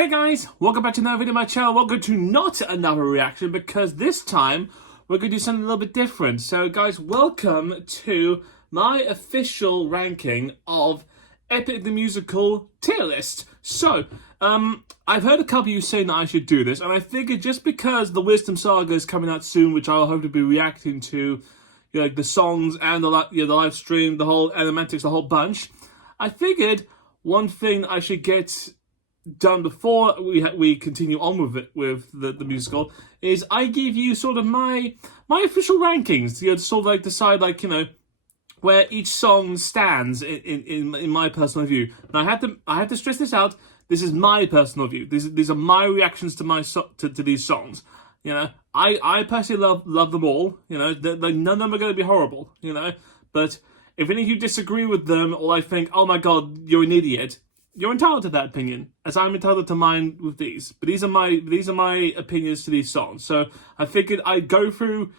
Hey guys, welcome back to another video on my channel. Welcome to not another reaction, because this time we're going to do something a little bit different. So guys, welcome to my official ranking of Epic the Musical tier list. So, I've heard a couple of you saying that I should do this, and I figured just because the Wisdom Saga is coming out soon, which I'll hope to be reacting to, like the songs and the live stream, the whole animatics, the whole bunch, I figured one thing I should get done before we continue on with the musical is I give you sort of my official rankings, to sort of like decide where each song stands in my personal view. Now I have to stress this out. This is my personal view. These are my reactions to these songs. I personally love them all. None of them are going to be horrible. But if any of you disagree with them, or I think, oh my god, you're an idiot, you're entitled to that opinion, as I'm entitled to mine with these. But these are my opinions to these songs. So I figured I'd go through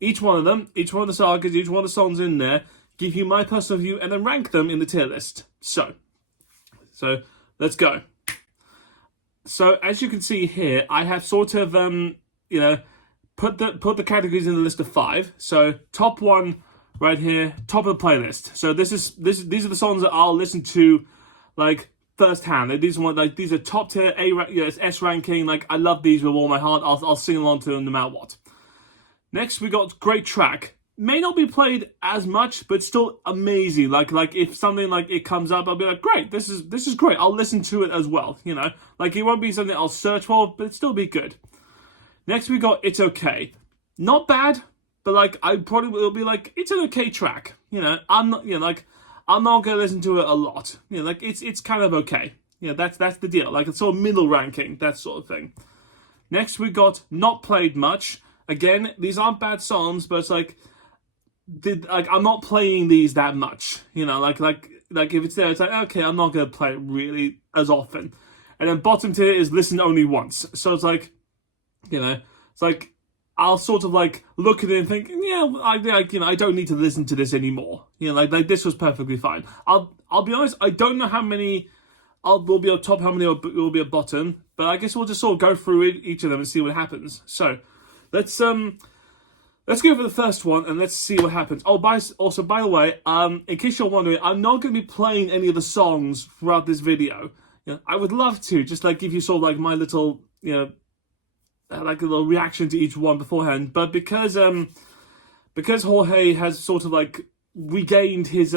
each one of them, each one of the sagas, each one of the songs in there, give you my personal view, and then rank them in the tier list. So let's go. So as you can see here, I have sort of put the categories in the list of 5. So top one right here, top of the playlist. So these are the songs that I'll listen to first hand. These are top tier S ranking. I love these with all my heart. I'll sing along to them no matter what. Next we got great track. May not be played as much, but still amazing. If something like it comes up, I'll be like, great, this is great. I'll listen to it as well. It won't be something I'll search for, but it'll still be good. Next we got It's Okay. Not bad, but I probably will be it's an okay track. I'm not gonna listen to it a lot. It's kind of okay. That's the deal. It's sort of middle ranking, that sort of thing. Next we got Not Played Much. Again, these aren't bad songs, but it's I'm not playing these that much. If it's there, it's okay, I'm not gonna play it really as often. And then bottom tier is Listen Only Once. So it's I'll sort of look at it and think, yeah, I don't need to listen to this anymore. This was perfectly fine. I'll be honest, I don't know how many will be on top, how many will be at bottom, but I guess we'll just sort of go through each of them and see what happens. So let's go for the first one and let's see what happens. Oh, by the way, in case you're wondering, I'm not going to be playing any of the songs throughout this video. I would love to just give you sort of my little a little reaction to each one beforehand, but because Jorge has sort of regained his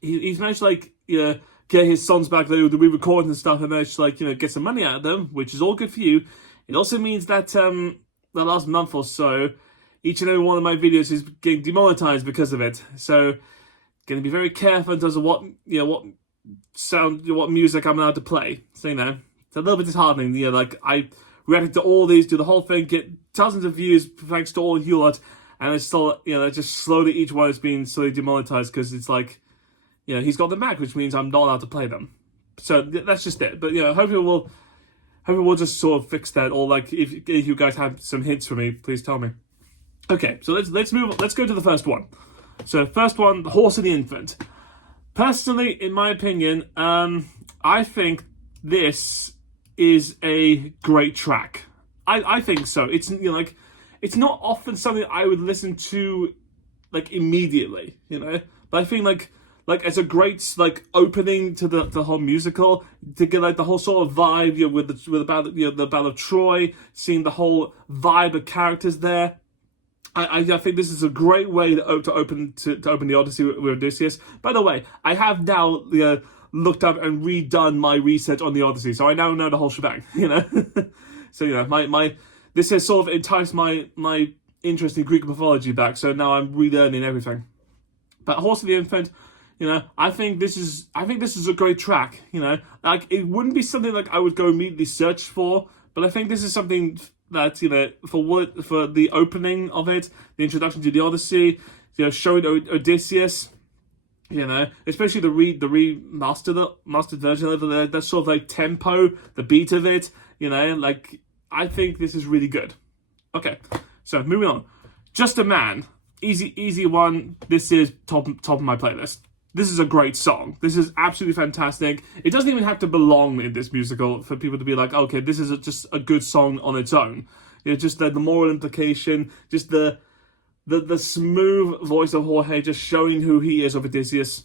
he's managed to get his songs back, the re-record and stuff, and managed to get some money out of them, which is all good for you. It also means that the last month or so, each and every one of my videos is getting demonetized because of it. So going to be very careful in terms of what music I'm allowed to play. So it's a little bit disheartening. I reacted to all these, do the whole thing, get dozens of views thanks to all of you lot, and it's still, just slowly each one is being slowly demonetized because it's he's got them back, which means I'm not allowed to play them. So that's just it. But hopefully we'll just sort of fix that, or if you guys have some hints for me, please tell me. Okay, so let's move on. Let's go to the first one. So first one, The Horse and the Infant. Personally, in my opinion, I think this is a great track. I think so. It's it's not often something I would listen to immediately, but I think it's a great opening to the whole musical, to get the whole sort of vibe with the Battle of Troy, seeing the whole vibe of characters there. I think this is a great way to open the Odyssey with Odysseus. By the way, I have now looked up and redone my research on the Odyssey, so I now know the whole shebang. So this has sort of enticed my interest in Greek mythology back. So now I'm relearning everything. But Horse and the Infant, I think this is a great track. It wouldn't be something I would go immediately search for, but I think this is something that for the opening of it, the introduction to the Odyssey, showing Odysseus. Especially the mastered version of it, that sort of tempo, the beat of it, I think this is really good. Okay, so moving on. Just a Man, easy one. This is top of my playlist. this is a great song. This is absolutely fantastic. It doesn't even have to belong in this musical for people to be like, okay, this is just a good song on its own. You know, just the moral implication, just the smooth voice of Jorge, just showing who he is of Odysseus.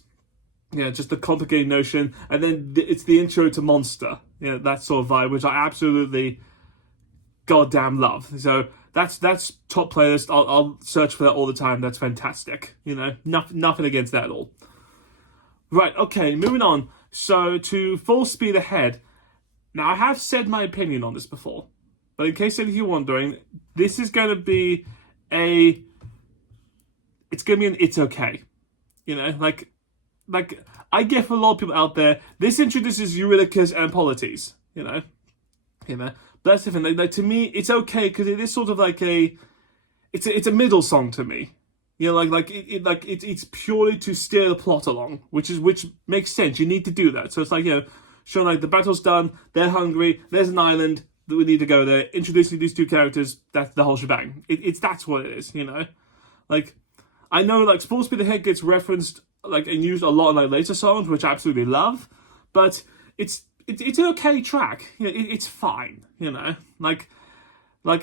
Yeah, just the complicated notion, and then it's the intro to Monster. Yeah, that sort of vibe, which I absolutely goddamn love. So that's top playlist. I'll search for that all the time. That's fantastic. You know, nothing against that at all. Right, okay, moving on. So to Full Speed Ahead. Now, I have said my opinion on this before, but in case any of you are wondering, this is going to be it's okay. You know, like I get for a lot of people out there, this introduces Eurylochus and Polites. You know, but that's different. Like to me, it's okay because it is sort of like it's a middle song to me. You know, it's purely to steer the plot along, which makes sense. You need to do that. So it's like, you know, showing like the battle's done, they're hungry, there's an island that we need to go there, introducing these two characters, that's the whole shebang. That's what it is, you know? Like, I know like Full Speed Ahead gets referenced like and used a lot in like later songs, which I absolutely love, but it's an okay track. You know, it's fine, you know? Like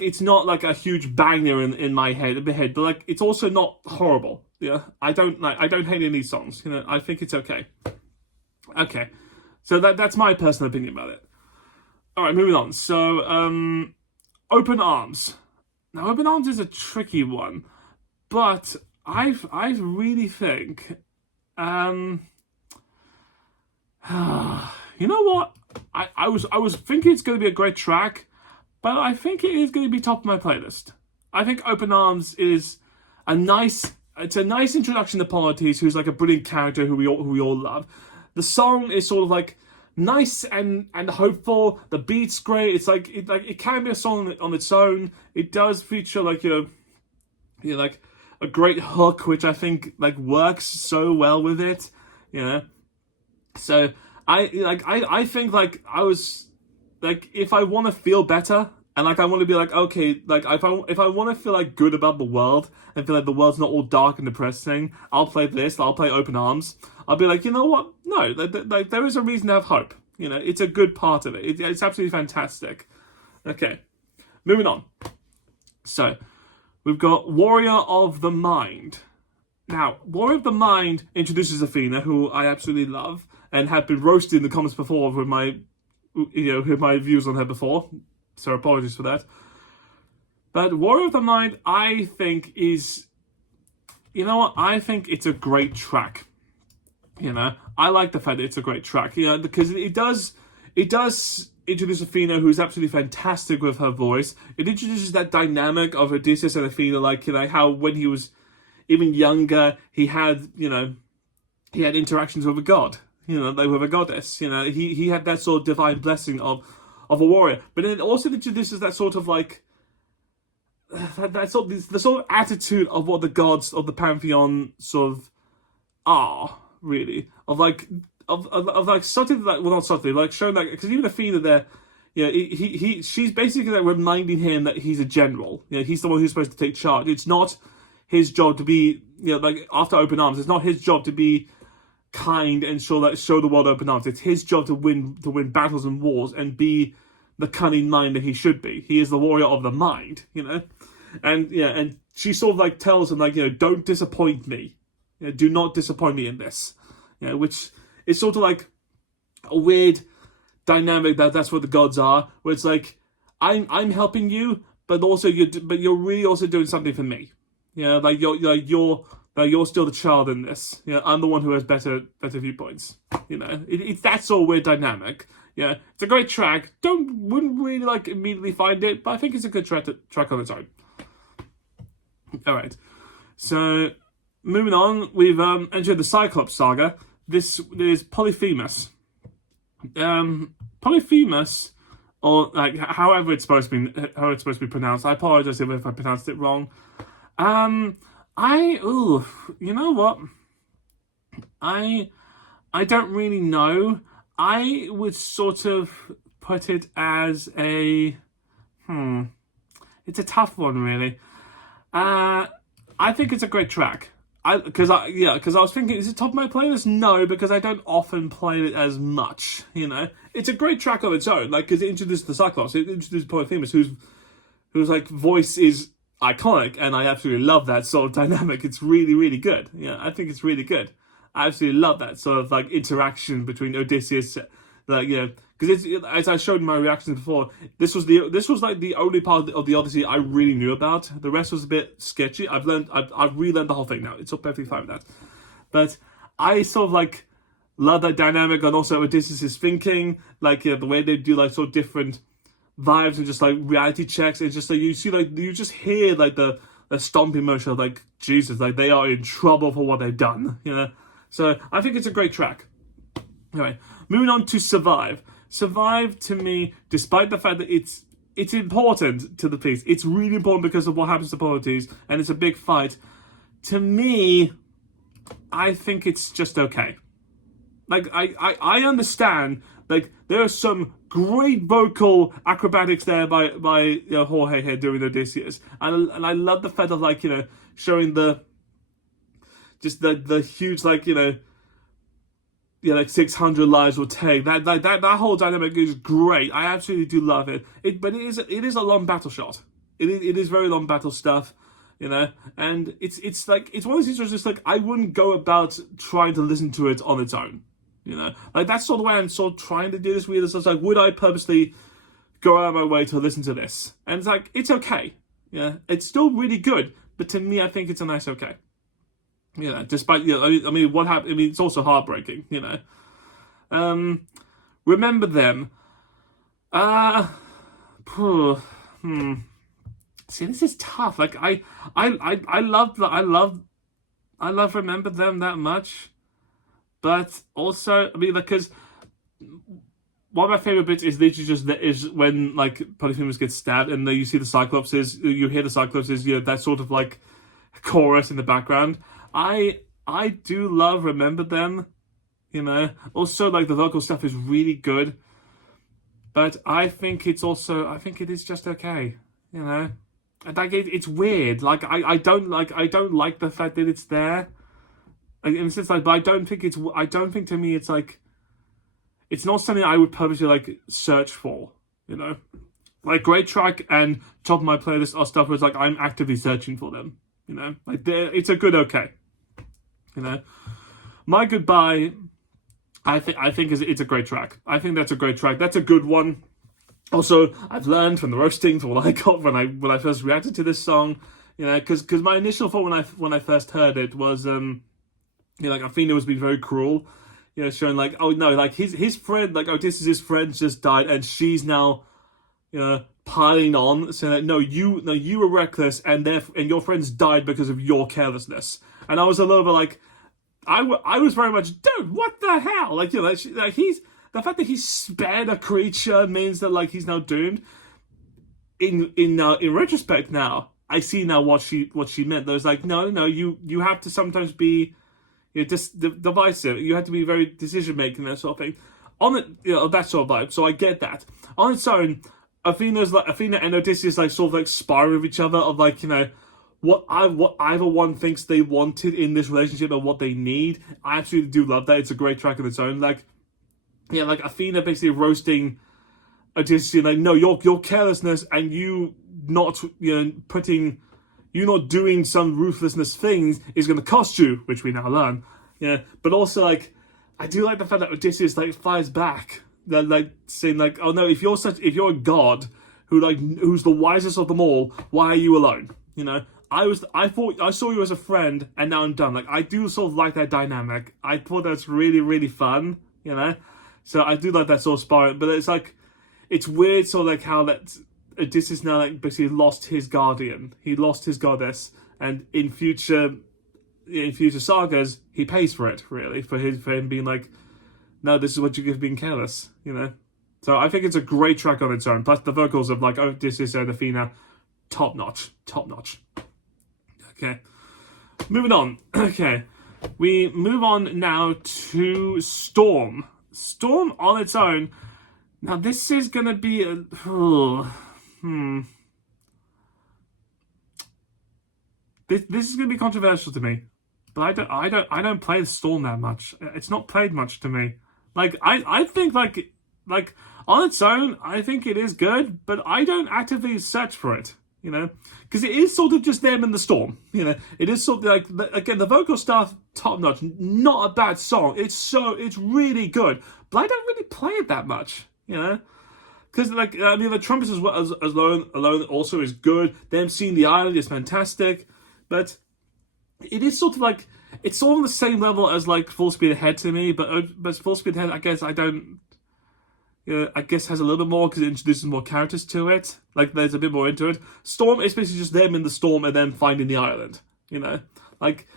it's not like a huge banger in my head, but like it's also not horrible. Yeah, I don't hate any of these songs. You know, I think it's okay. Okay, so that's my personal opinion about it. All right, moving on. So, Open Arms. Now, Open Arms is a tricky one, but I really think, you know what? I was thinking it's going to be a great track. But I think it is going to be top of my playlist. I think Open Arms is a nice introduction to Polites, who's like a brilliant character who we all love. The song is sort of like nice and hopeful. The beat's great. It's like it can be a song on its own. It does feature like like a great hook, which I think like works so well with it. You know, so I think like I was. Like, if I want to feel better, and, like, I want to be like, okay, like, if I want to feel, like, good about the world, and feel like the world's not all dark and depressing, I'll play this, I'll play Open Arms. I'll be like, you know what? No, like there is a reason to have hope. You know, it's a good part of it. It's absolutely fantastic. Okay, moving on. So, we've got Warrior of the Mind. Now, Warrior of the Mind introduces Athena, who I absolutely love, and have been roasted in the comments before with my views on her before, so apologies for that. But Warrior of the Mind, I think is, you know what? I think it's a great track. You know, I like the fact that it's a great track. You know, because it does introduce Athena, who's absolutely fantastic with her voice. It introduces that dynamic of Odysseus and Athena, like, you know, how when he was even younger, he had interactions with a god. You know, they were a goddess. You know, he had that sort of divine blessing of a warrior. But then it also introduces that sort of like the sort of attitude of what the gods of the pantheon sort of are, really. Of like something like, well, not something like showing that, because even Athena there, you know, she's basically like reminding him that he's a general. You know, he's the one who's supposed to take charge. It's not his job to be, you know, like after Open Arms, it's not his job to be kind and show the world Open Arms. It's his job to win battles and wars and be the cunning mind that he should be. He is the warrior of the mind, you know. And yeah, and she sort of like tells him like, you know, don't disappoint me. You know, do not disappoint me in this. You know, which is sort of like a weird dynamic that's what the gods are, where it's like I'm helping you, but you're really also doing something for me. You know, like you're still the child in this. You know, I'm the one who has better viewpoints. You know, it's that sort of weird dynamic. Yeah, it's a great track. Wouldn't really like immediately find it, but I think it's a good track on its own. All right, so moving on, we've entered the Cyclops Saga. This is Polyphemus. Polyphemus, or like however it's supposed to be pronounced. I apologize if I pronounced it wrong. You know what? I don't really know. I would sort of put it as a it's a tough one, really. I think it's a great track. because I was thinking, is it top of my playlist? No, because I don't often play it as much. You know, it's a great track on its own. Like, because it introduced the Cyclops, it introduced Polyphemus, whose like voice is iconic, and I absolutely love that sort of dynamic. It's really, really good. Yeah, I think it's really good. I absolutely love that sort of like interaction between Odysseus, like, you know, because it's, as I showed in my reactions before, this was like the only part of the Odyssey I really knew about. The rest was a bit sketchy. I've relearned the whole thing now. It's all perfectly fine with that. But I sort of like love that dynamic, and also Odysseus' thinking, like, the way they do like sort of different vibes and just like reality checks. It's just like you see, like, you just hear like the stomping motion of like, Jesus, like they are in trouble for what they've done, you know. So I think it's a great track. Anyway, moving on to Survive. Survive, to me, despite the fact that it's important to the piece, it's really important because of what happens to Polites, and it's a big fight. To me, I think it's just okay. Like, I understand, like, there are some great vocal acrobatics there by you know, Jorge here doing Odysseus, and I love the fact of, like, you know, showing the huge, like, you know, yeah, like 600 lives will take. That whole dynamic is great. I absolutely do love it. But it is a long battle shot. It is very long battle stuff, you know. And it's like, it's one of those things where it's just like, I wouldn't go about trying to listen to it on its own, you know. Like, that's sort of the way I'm sort of trying to do this weird. It's like, would I purposely go out of my way to listen to this? And it's like, it's okay. Yeah, it's still really good. But to me, I think it's a nice okay. You know, despite, you know, I mean, what happened? I mean, it's also heartbreaking, you know. Remember them. See, this is tough. Like, I love Remember Them that much, but also, I mean, like, because one of my favorite bits is literally just is when like Polyphemus gets stabbed, and then you see the Cyclopses. You hear the Cyclopses. You know, that sort of like chorus in the background. I do love Remember Them, you know. Also, like, the vocal stuff is really good, but I think it is just okay, you know. And like, it's weird. Like, I don't like the fact that it's there. Like, in a sense, like, but I don't think to me it's like, it's not something I would purposely like search for, you know. Like, great track and top of my playlist are stuff where it's like I'm actively searching for them, you know. Like, it's a good okay. You know, My Goodbye, I think it's a great track. I think that's a great track. That's a good one. Also, I've learned from the roasting to what I got when I first reacted to this song. You know, because my initial thought when I first heard it was, you know, like, Athena was being very cruel. You know, showing like, oh no, like his friend, like Odysseus' friend just died, and she's now, you know, piling on, saying that no, you were reckless, and your friends died because of your carelessness. And I was a little bit like, I was very much, dude, what the hell? Like, you know, like the fact that he spared a creature means that, like, he's now doomed. In retrospect now, I see now what she meant. There's like, no, you have to sometimes be, you know, just divisive. You have to be very decision making, that sort of thing. On it, you know, that sort of vibe. So I get that. On its own, Athena and Odysseus like sort of like sparring with each other of, like, you know, what either one thinks they wanted in this relationship and what they need. I absolutely do love that. It's a great track on its own. Like, yeah, like Athena basically roasting Odysseus, like, no, your carelessness and you not, you know, you not doing some ruthlessness things is going to cost you, which we now learn. Yeah, but also, like, I do like the fact that Odysseus like fires back, that, like, saying like, oh no, if you're a god who's the wisest of them all, why are you alone? You know, I thought I saw you as a friend, and now I'm done. Like, I do sort of like that dynamic. I thought that's really, really fun, you know. So I do like that sort of sparring, but it's like, it's weird, sort of like how that Odysseus now like basically lost his guardian. He lost his goddess, and in future sagas, he pays for it, really, for him being like, no, this is what you give being careless, you know. So I think it's a great track on its own. Plus the vocals of like Odysseus and Athena, top notch. Okay, moving on. Okay, we move on now to Storm. Storm on its own. Now this is gonna be a This is gonna be controversial to me. but I don't play the Storm that much. It's not played much to me. Like I think like on its own, I think it is good, but I don't actively search for it. Because it is sort of just them in the storm. It is sort of like, again, the vocal stuff, top notch, not a bad song. It's really good, but I don't really play it that much. Because the trumpets as well as alone also is good. Them seeing the island is fantastic, but it is sort of like it's sort of on the same level as like Full Speed Ahead to me. But Full Speed Ahead, I guess I don't. I guess has a little bit more because it introduces more characters to it. Like there's a bit more into it. Storm is basically just them in the storm and then finding the island. Like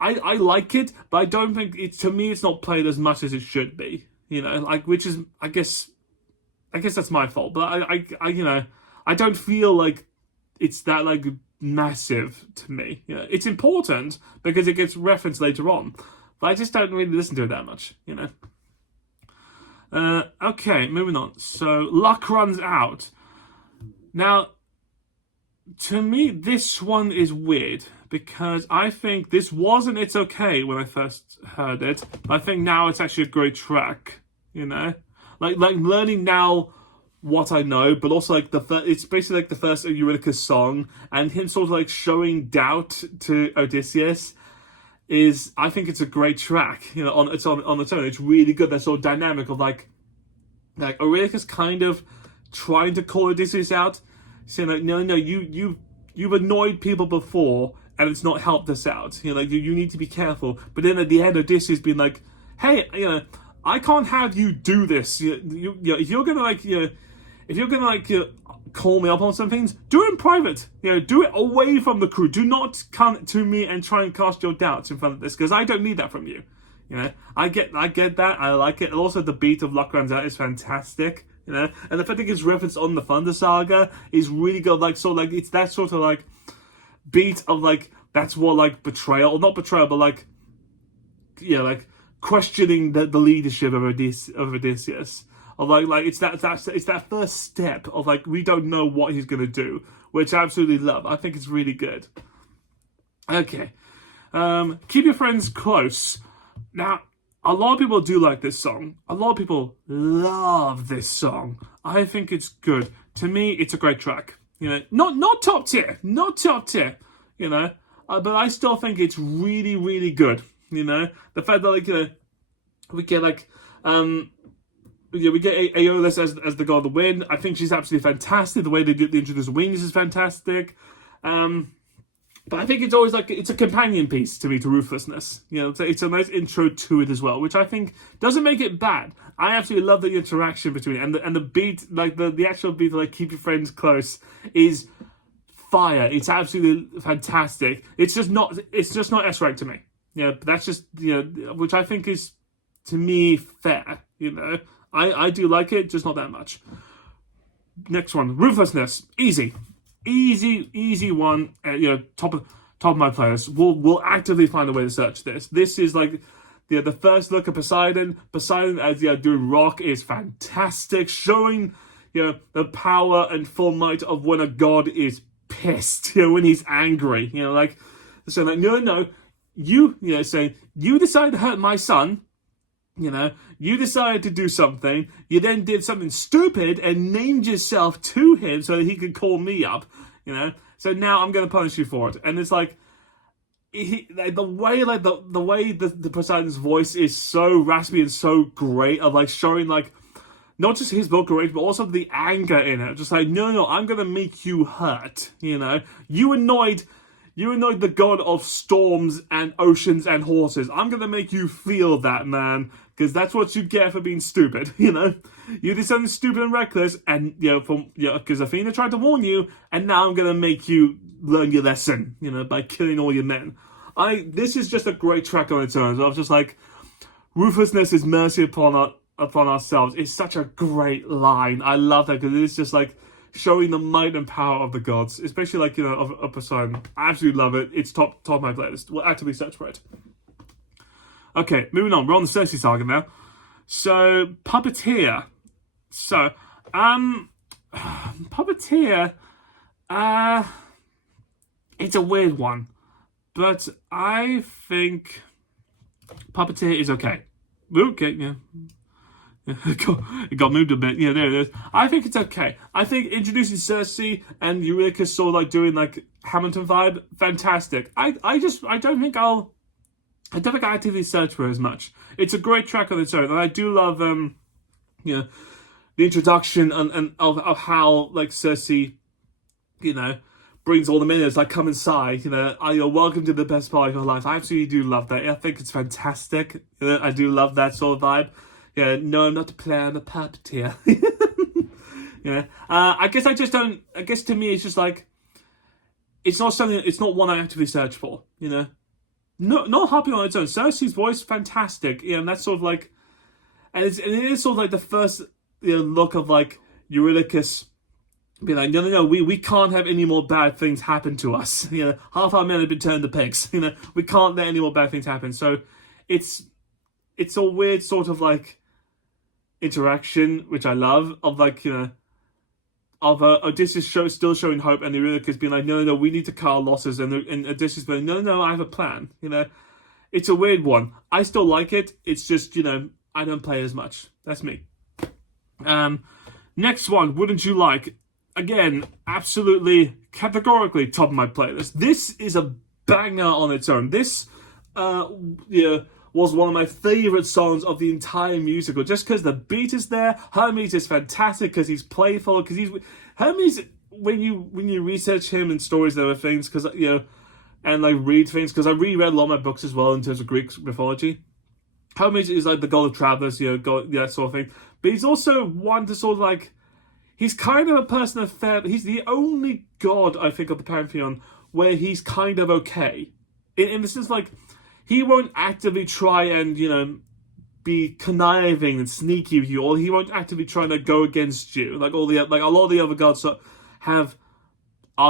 I like it, but I don't think to me it's not played as much as it should be. Like which is I guess that's my fault. But I don't feel like it's that like massive to me. It's important because it gets referenced later on, but I just don't really listen to it that much. Okay, moving on. So, Luck Runs Out. Now, to me, this one is weird because I think this wasn't It's Okay when I first heard it. I think now it's actually a great track, Like learning now what I know, but also like it's basically like the first Eurydice song, and him sort of like showing doubt to Odysseus. I think it's a great track, on its own. It's really good. That sort of dynamic of like Eurydice kind of trying to call Odysseus out, saying like, no, you've annoyed people before, and it's not helped us out. You need to be careful. But then at the end, Odysseus being like, hey, I can't have you do this. If you're gonna call me up on some things, do it in private. Do it away from the crew. Do not come to me and try and cast your doubts in front of this, because I don't need that from you. I get that. I like it. And also the beat of Luck Runs Out is fantastic. And the fact that it's referenced on the Thunder Saga is really good. Like it's that sort of like beat of like that's what like betrayal, or not betrayal, but like like questioning the leadership of Odysseus. Of like it's that first step of like we don't know what he's gonna do, which I absolutely love. I think it's really good. Okay, keep your friends close. Now, a lot of people do like this song. A lot of people love this song. I think it's good. To me, it's a great track. Not top tier, but I still think it's really, really good. The fact that we get we get Aeolus as the god of the wind. I think she's absolutely fantastic. The way they introduce wings is fantastic. But I think it's always like it's a companion piece to me to Ruthlessness. It's a nice intro to it as well, which I think doesn't make it bad. I absolutely love the interaction between it, and the beat, like the actual beat, like keep your friends close, is fire. It's absolutely fantastic. It's just not S rank to me. But that's just which I think is to me fair. I do like it, just not that much. Next one, Ruthlessness, easy one. Top of my playlist. We'll actively find a way to search this. This is like the first look at Poseidon. Poseidon as doing rock is fantastic, showing the power and full might of when a god is pissed. When he's angry. So like no, you saying you decided to hurt my son. You decided to do something. You then did something stupid and named yourself to him so that he could call me up. So now I'm going to punish you for it. And it's like the way the Poseidon's voice is so raspy and so great of like showing like not just his vocal range but also the anger in it. Just like no, I'm going to make you hurt. You annoyed the god of storms and oceans and horses. I'm going to make you feel that, man. Because that's what you get for being stupid, You did something stupid and reckless, and, because Athena tried to warn you, and now I'm going to make you learn your lesson, by killing all your men. This is just a great track on its own. So I was just like, Ruthlessness is mercy upon ourselves. It's such a great line. I love that, because it's just like, showing the might and power of the gods, especially like of Poseidon. I absolutely love it. It's top of my playlist. We'll actively search for it. Okay, moving on. We're on the Circe Saga now. So Puppeteer. So Puppeteer. It's a weird one. but I think Puppeteer is okay. Okay, yeah. It got moved a bit. Yeah, there it is. I think it's okay. I think introducing Circe and Eureka sort of like doing like Hamilton vibe, fantastic. I don't think I actively search for it as much. It's a great track on its own, and I do love you know, the introduction and of how like Circe, brings all the minions like come inside. You're welcome to the best part of your life. I absolutely do love that. I think it's fantastic. I do love that sort of vibe. Yeah, no, I'm not a player, I'm a puppeteer. Yeah. I guess I just don't. I guess to me, it's just like it's not something. It's not one I actively search for. No, not happy on its own. Circe's voice, fantastic. And that's sort of like, and it is sort of like the first look of like Eurylochus be like, no, we can't have any more bad things happen to us. Half our men have been turned to pigs. We can't let any more bad things happen. So it's a weird sort of like interaction, which I love, of like, of Odysseus still showing hope, and Eurylochus being like, no, we need to cut our losses, and Odysseus being like, no, I have a plan. It's a weird one. I still like it. It's just, I don't play as much. That's me. Next one, Wouldn't You Like? Again, absolutely, categorically top of my playlist. This is a banger on its own. This, was one of my favourite songs of the entire musical, just because the beat is there. Hermes is fantastic because he's playful. Hermes, when you research him and stories, there are things and like read things, because I reread a lot of my books as well in terms of Greek mythology. Hermes is like the god of travelers, god, that sort of thing. But he's also one to sort of like, he's kind of a person of fair. He's the only god I think of the pantheon where he's kind of okay, in the sense like, he won't actively try and, be conniving and sneaky with you, or he won't actively try to go against you. Like a lot of the other gods are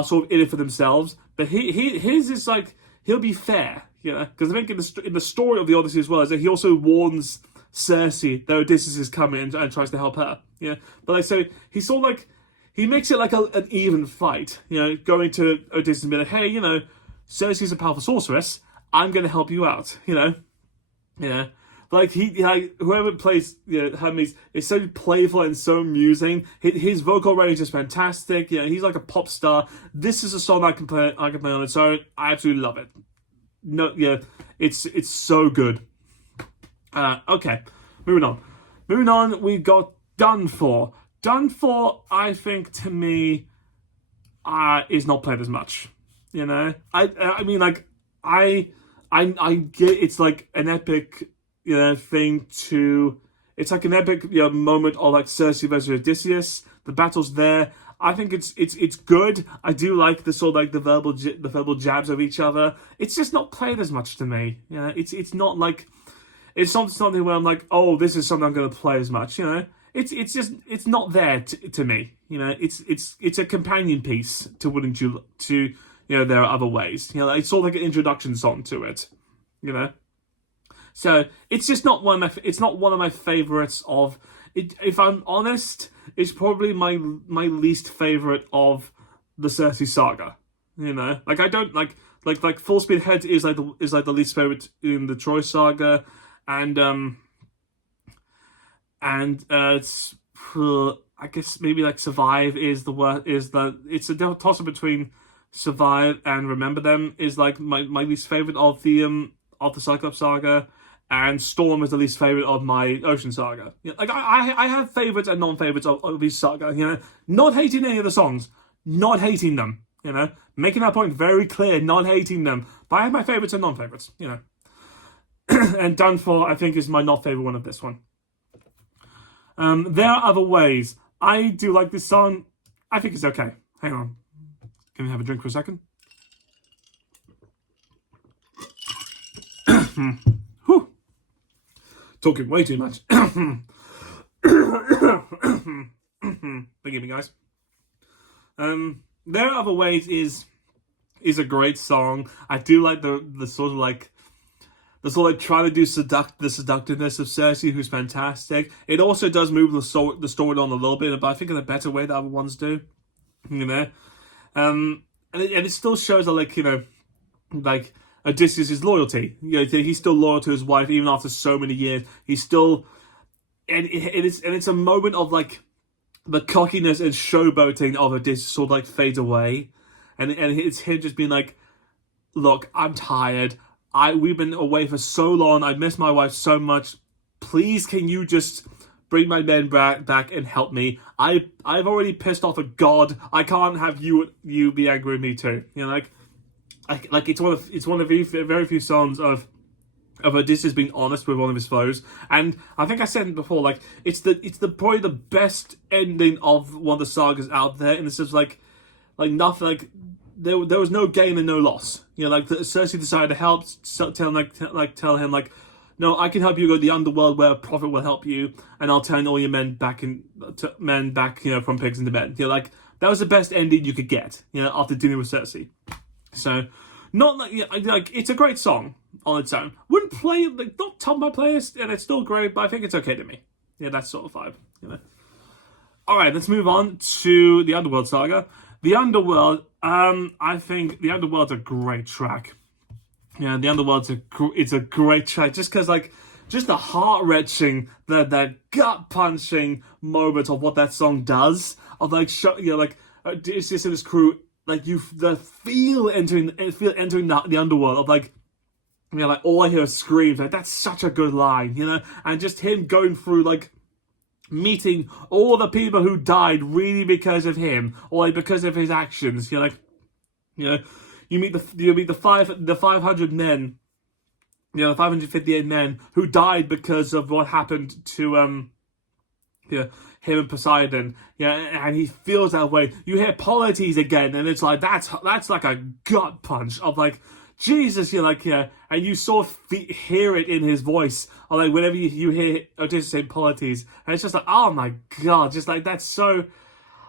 sort of in it for themselves. But his is like, he'll be fair, because I think in the story of the Odyssey as well, is that he also warns Circe that Odysseus is coming and tries to help her. But like, so he's sort of like, he makes it like an even fight. Going to Odysseus and be like, hey, Circe is a powerful sorceress. I'm going to help you out, Like, whoever plays Hermes is so playful and so amusing. His vocal range is fantastic. He's like a pop star. This is a song I can play on its own. I absolutely love it. No, it's so good. Okay, moving on. We got Done For. Done For, I think, to me, is not played as much. I mean, like, I get it's like an epic, thing to. It's like an epic, moment of like Circe versus Odysseus. The battle's there. I think it's good. I do like the sort of like the verbal jabs of each other. It's just not played as much to me. It's not like, it's not something where I'm like, oh, this is something I'm going to play as much. It's not there to me. It's a companion piece to Wouldn't You to. There are other ways. It's sort of like an introduction song to it. So it's just not one of my favorites of it. If I'm honest, it's probably my least favorite of the Circe Saga. Like I don't like Full Speed Ahead is like the least favorite in the Troy Saga, and it's I guess maybe like Survive is the worst. It's a toss up between Survive and Remember Them is like my least favorite of the Cyclops Saga, and Storm is the least favorite of my Ocean Saga. Like I have favorites and non-favorites of these saga. Not hating any of the songs, not hating them. Making that point very clear, not hating them. But I have my favorites and non-favorites. And Done For, I think, is my not favorite one of this one. There are other ways. I do like this song. I think it's okay. Hang on. Can we have a drink for a second? Whew. Talking way too much. Forgive me, guys. There Are Other Ways is a great song. I do like the sort of like trying to do the seductiveness of Circe, who's fantastic. It also does move the story on a little bit, but I think in a better way than other ones do. And it still shows that Odysseus' loyalty. He's still loyal to his wife even after so many years. He's still, and it's a moment of like the cockiness and showboating of Odysseus sort of like fades away, and it's him just being like, look, I'm tired. We've been away for so long. I miss my wife so much. Please, can you just bring my men back and help me? I've already pissed off a god. I can't have you be angry with me too. Like it's one of the very few songs of Odysseus being honest with one of his foes. And I think I said it before, like it's probably the best ending of one of the sagas out there. And it's just like nothing, like there was no gain and no loss. Like Circe decided to help, tell him like, no, I can help you go to the underworld where a prophet will help you, and I'll turn all your men back from pigs into men. Like that was the best ending you could get. After dealing with Circe. So, not like it's a great song on its own. Wouldn't play it, like not top my playlist, and it's still great, but I think it's okay to me. That sort of vibe. All right, let's move on to the Underworld Saga. The Underworld, I think the Underworld's a great track. The Underworld's it's a great track, just because just the heart-wrenching, the gut-punching moment of what that song does, of Odysseus and his crew, the feel entering the underworld of like all I hear is screams. Like that's such a good line, and just him going through like meeting all the people who died really because of him or because of his actions. You meet the 500 men, the 558 men who died because of what happened to him and Poseidon, and he feels that way. You hear Polites again, and it's like that's like a gut punch of like Jesus, and you sort of hear it in his voice, or like whenever you hear Odysseus say Polites, and it's just like, oh my god, just like that's so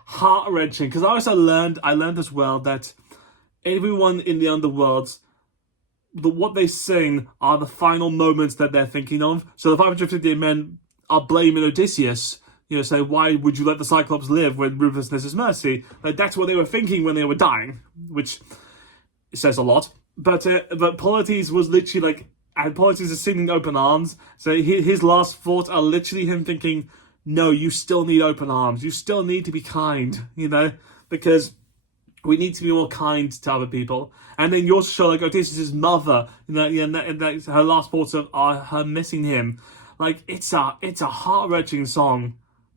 heart wrenching. Because I learned as well that everyone in the underworld, what they sing are the final moments that they're thinking of. So the 558 men are blaming Odysseus. Say, why would you let the Cyclops live when ruthlessness is mercy? Like, that's what they were thinking when they were dying, which says a lot. But Polites was literally like, and Polites is singing open arms, so his last thoughts are literally him thinking, no, you still need open arms. You still need to be kind, because we need to be more kind to other people. And then you also show, like, Odysseus' mother, and her last thoughts are her missing him. Like, it's a heart-wrenching song.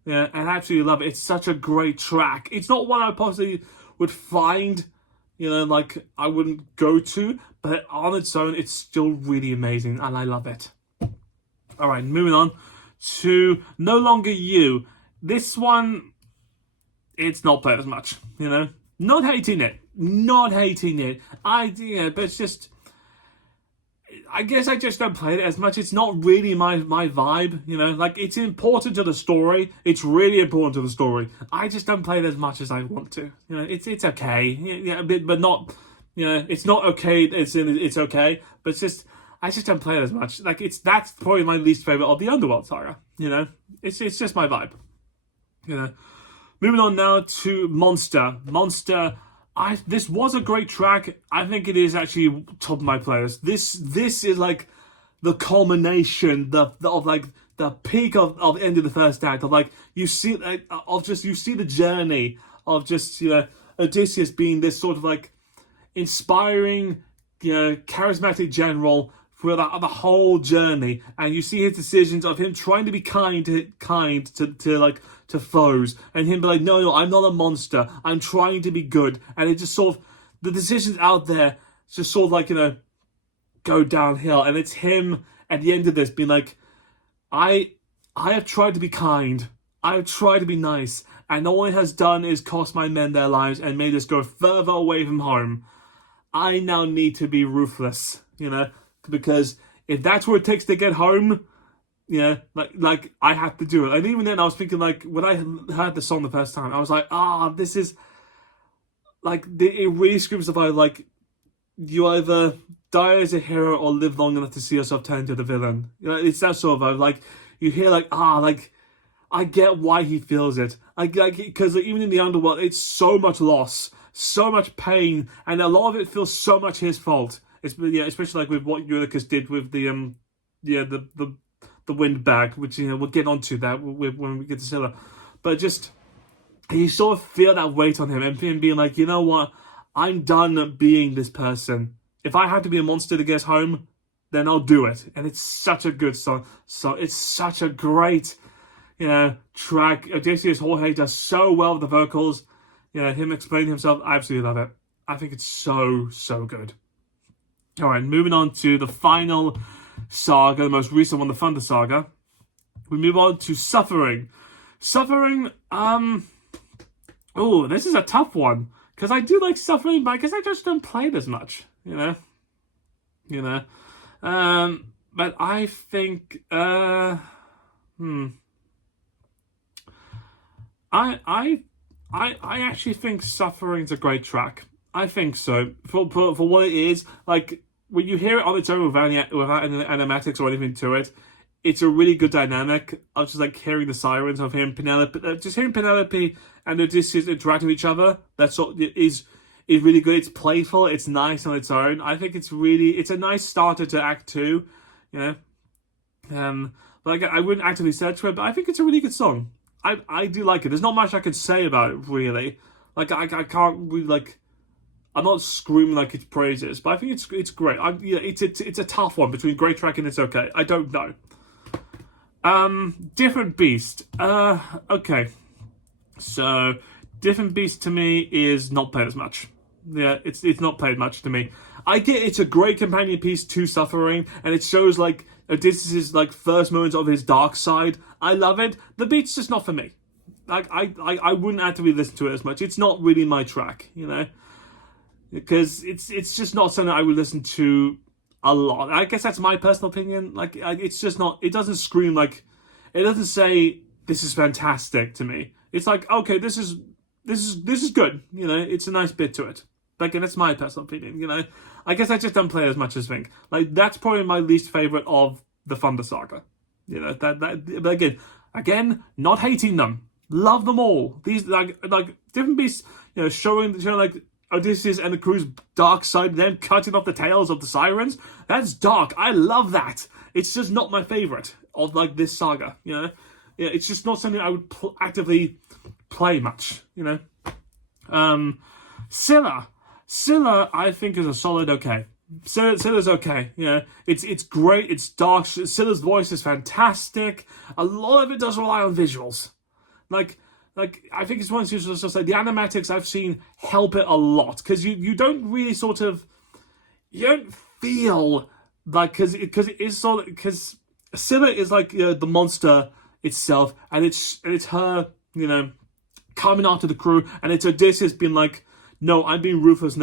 And I absolutely love it. It's such a great track. It's not one I possibly would find, like I wouldn't go to, but on its own, it's still really amazing, and I love it. All right, moving on to No Longer You. This one, it's not played as much, Not hating it. But it's just, I guess I just don't play it as much. It's not really my vibe, Like, it's important to the story. It's really important to the story. I just don't play it as much as I want to. It's okay. But not, it's not okay. It's okay. But it's just, I just don't play it as much. Like, that's probably my least favorite of the Underworld Saga. It's just my vibe. Moving on now to Monster. This was a great track. I think it is actually top of my playlist. This is like the culmination, the peak of the end of the first act. Of like you see the journey of just Odysseus being this sort of like inspiring, charismatic general for the whole journey, and you see his decisions of him trying to be kind to foes, and him be like, no, I'm not a monster, I'm trying to be good, and it just sort of, the decisions out there just sort of like, go downhill, and it's him at the end of this being like, I have tried to be kind, I have tried to be nice, and all it has done is cost my men their lives and made us go further away from home. I now need to be ruthless, because if that's what it takes to get home, like I have to do it. And even then I was thinking, like, when I heard the song the first time, I was like, this is, like, it really screams about, like, you either die as a hero or live long enough to see yourself turn into the villain. It's that sort of, like, you hear, like, I get why he feels it. Because even in the underworld, it's so much loss, so much pain, and a lot of it feels so much his fault. especially like with what Eurycus did with the wind bag, which we'll get onto that when we get to Scylla. But just you sort of feel that weight on him, and him being like, you know what, I'm done being this person. If I have to be a monster to get home, then I'll do it. And it's such a good song. So it's such a great, track. Odysseus Jorge does so well with the vocals. Him explaining himself, I absolutely love it. I think it's so, so good. All right, moving on to the final saga, the most recent one, the Thunder Saga. We move on to Suffering. Suffering, this is a tough one. Because I do like Suffering, but I guess I just don't play it as much, But I think, I actually think Suffering's a great track. I think so. For what it is, like, when you hear it on its own without animatics or anything to it, it's a really good dynamic of just like hearing the sirens of him, just hearing Penelope and Odysseus interact with each other. Is really good. It's playful. It's nice on its own. I think it's a nice starter to Act 2, Like, I wouldn't actively search for it, but I think it's a really good song. I do like it. There's not much I can say about it, really. Like, I can't really, like, I'm not screaming like it's praises, but I think it's great. It's a tough one between great track and it's okay. I don't know. Different Beast. Okay. So, Different Beast to me is not played as much. Yeah, it's not played much to me. I get it's a great companion piece to Suffering, and it shows like Odysseus' like first moments of his dark side. I love it. The beat's just not for me. Like I wouldn't actively listen to it as much. It's not really my track, because it's just not something I would listen to a lot. I guess that's my personal opinion. Like it's just not. It doesn't scream like. It doesn't say this is fantastic to me. It's like, okay, this is good. It's a nice bit to it. Like, and that's my personal opinion. I guess I just don't play it as much as I think. Like, that's probably my least favorite of the Thunder Saga. But again, not hating them. Love them all. These like Different Beasts. Showing like Odysseus and the crew's dark side, then cutting off the tails of the sirens. That's dark. I love that. It's just not my favorite of like this saga. It's just not something I would actively play much. Scylla, I think is a solid okay. Scylla's okay. It's great. It's dark. Scylla's voice is fantastic. A lot of it does rely on visuals. Like I think it's one of those things just like the animatics I've seen help it a lot because you don't really you don't feel like because Scylla is like the monster itself, and it's her coming after the crew, and it's Odysseus being like, no, I'm being ruthless.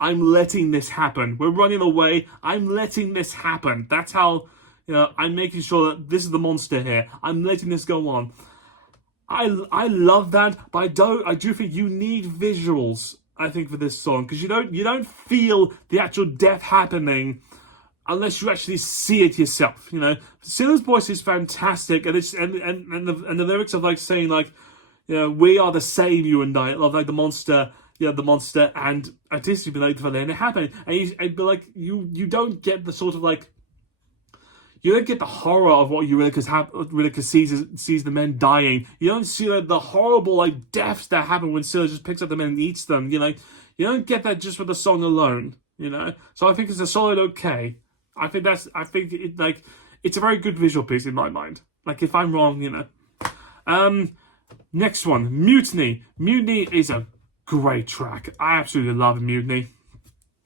I'm letting this happen. We're running away. I'm letting this happen. That's how I'm making sure that this is the monster here. I'm letting this go on. I love that, but I do think you need visuals, I think, for this song, because you don't feel the actual death happening unless you actually see it yourself. Scylla's voice is fantastic, and the lyrics of like saying like, we are the same, you and I, of like the monster, the monster, and Odysseus be like, for then it happened, and be like, you don't get the sort of like. You don't get the horror of what Eurycus sees the men dying. You don't see like, the horrible like deaths that happen when Scylla just picks up the men and eats them. You don't get that just with the song alone. So I think it's a solid okay. I think it's a very good visual piece in my mind. Like if I'm wrong, Next one, Mutiny. Mutiny is a great track. I absolutely love Mutiny.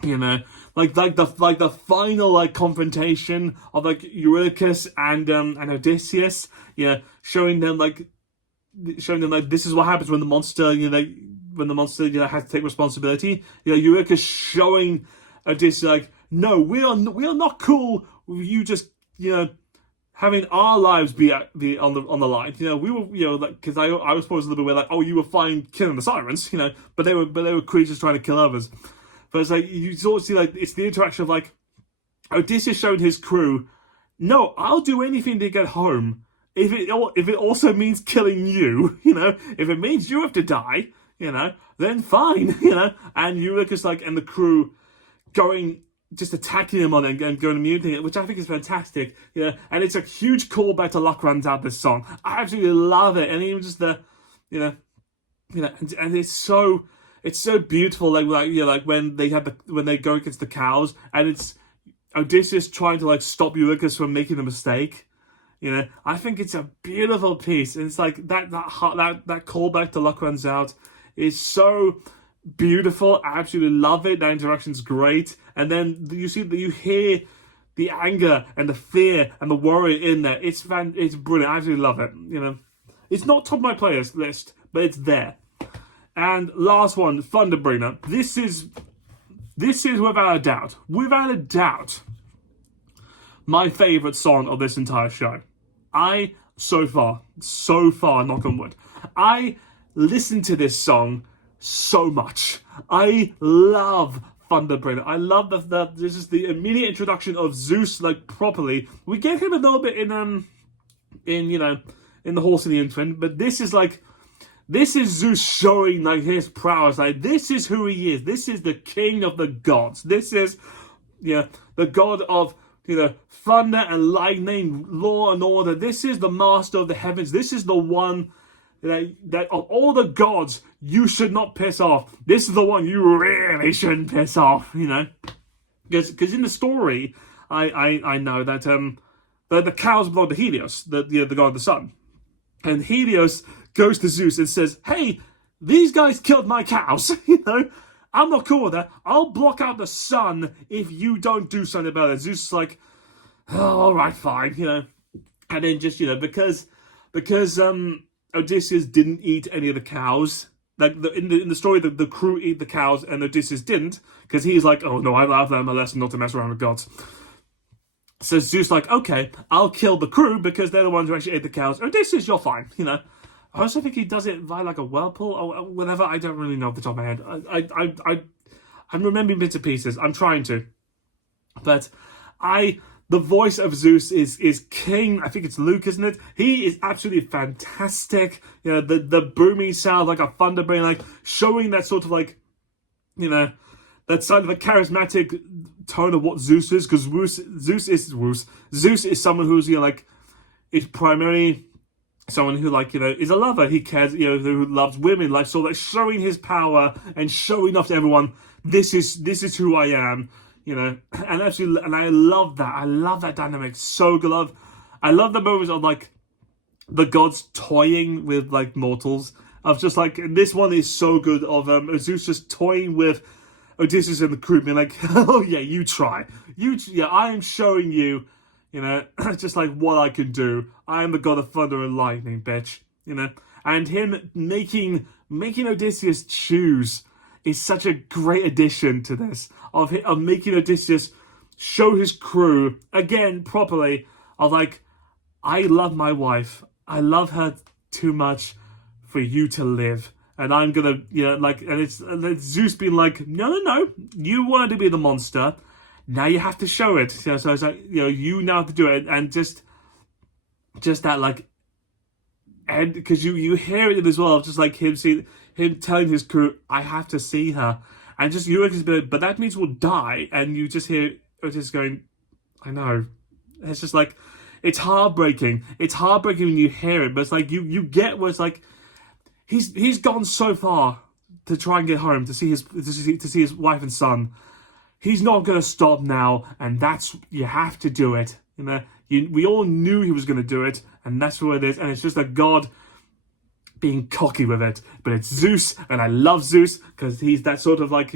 Like the final like confrontation of like Eurycus and Odysseus, showing them like this is what happens when the monster, has to take responsibility. Eurycus showing Odysseus like, no, we are not cool with you just having our lives be on the line. We were because I was supposed to be like, oh, you were fine killing the sirens, but they were creatures trying to kill others. But it's like, you sort of see, like, it's the interaction of, like, Odysseus showing his crew, no, I'll do anything to get home. If it also means killing you, if it means you have to die, then fine, And Eurycus, like, and the crew going, just attacking him on it and going immunity, which I think is fantastic. And it's a huge callback to Luck Runs Out, this song. I absolutely love it, and even just the, and it's so beautiful. Like when they go against the cows, and it's Odysseus trying to like stop Eurycus from making a mistake. I think it's a beautiful piece, and it's like that callback to Luck Runs Out is so beautiful. I absolutely love it. That interaction's great, and then you hear the anger and the fear and the worry in there. It's brilliant. I absolutely love it. It's not top of my playlist list, but it's there. And last one, Thunderbringer. This is without a doubt, my favorite song of this entire show. So far, knock on wood, I listen to this song so much. I love Thunderbringer. I love that this is the immediate introduction of Zeus, like, properly. We get him a little bit in the Horse and the Infant, but this is Zeus showing like his prowess. Like, this is who he is. This is the king of the gods. This is the god of thunder and lightning, law and order. This is the master of the heavens. This is the one that of all the gods you should not piss off. This is the one you really shouldn't piss off. Because in the story, I know that the cows belong to Helios, the god of the sun, and Helios goes to Zeus and says, "Hey, these guys killed my cows. I'm not cool with that. I'll block out the sun if you don't do something about it." Zeus is like, "Oh, all right, fine," And then just because Odysseus didn't eat any of the cows. Like in the story, the crew eat the cows and Odysseus didn't, because he's like, "Oh no, I've learned my lesson not to mess around with gods." So Zeus like, "Okay, I'll kill the crew because they're the ones who actually ate the cows. Odysseus, you're fine." I also think he does it via like a whirlpool or whatever. I don't really know off the top of my head. I'm remembering bits and pieces. I'm trying to. But the voice of Zeus is king. I think it's Luke, isn't it? He is absolutely fantastic. The booming sound like a thunder brain, like showing that sort of like, that side of a charismatic tone of what Zeus is. Because Zeus is someone who's, is primarily someone who is a lover. He cares, who loves women, so like showing his power and showing off to everyone, this is who I am, and actually, and I love that dynamic so good. I love the moments of like the gods toying with like mortals, of just like, this one is so good, of Zeus just toying with Odysseus and the crew, being like, "Oh yeah, you try, I am showing you, just like what I can do. I am the god of thunder and lightning, bitch." And him making Odysseus choose is such a great addition to this, of making Odysseus show his crew again properly, of like, "I love my wife. I love her too much for you to live. And I'm gonna, and it's Zeus being like, no, you wanted to be the monster. Now you have to show it." So it's like, you now have to do it, and just that, like, and because you hear it as well, just like him telling his crew, "I have to see her," and just but that means we'll die, and you just hear Otis going, "I know." It's just like, it's heartbreaking. It's heartbreaking when you hear it, but it's like you get where it's like, he's gone so far to try and get home to see his wife and son. He's not going to stop now, and you have to do it. We all knew he was going to do it, and that's what it is. And it's just a god being cocky with it. But it's Zeus, and I love Zeus because he's that sort of like,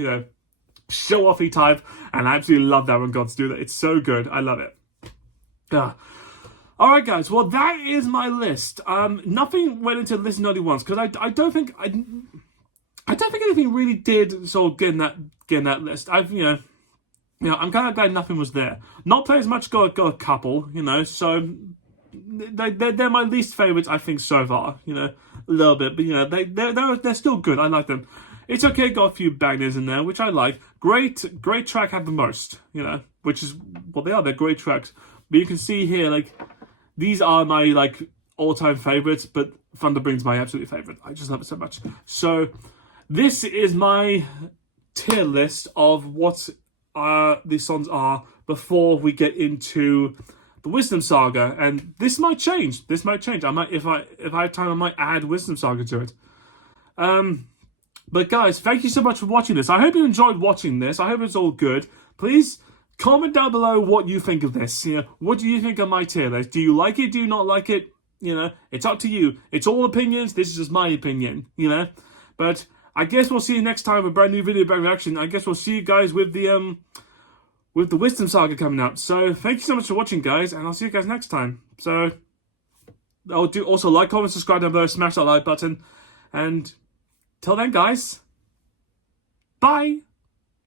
show-offy type, and I absolutely love that when gods do that. It's so good. I love it. All right, guys. Well, that is my list. Nothing went into list only once, because I don't think anything really did sort of get in that list. I'm kind of glad nothing was there. Not Play As Much got a couple, so they're my least favourites, I think, so far, a little bit, but they're still good. I like them. It's Okay got a few bangers in there, which I like. Great track had the most, which is, well, they're great tracks. But you can see here, like, these are my, like, all-time favourites, but Thunderbringer my absolute favourite. I just love it so much. So this is my tier list of what these songs are before we get into the Wisdom Saga, and this might change. I might, if I have time, I might add Wisdom Saga to it. But guys, thank you so much for watching this. I hope you enjoyed watching this. I hope it's all good. Please comment down below what you think of this. You know, what do you think of my tier list? Do you like it? Do you not like it? You know, it's up to you. It's all opinions. This is just my opinion. You know, but I guess we'll see you next time with a brand new video, brand new reaction. I guess we'll see you guys with the Wisdom Saga coming up. So thank you so much for watching, guys, and I'll see you guys next time. So I'll do also like, comment, subscribe down below, smash that like button, and till then, guys, bye.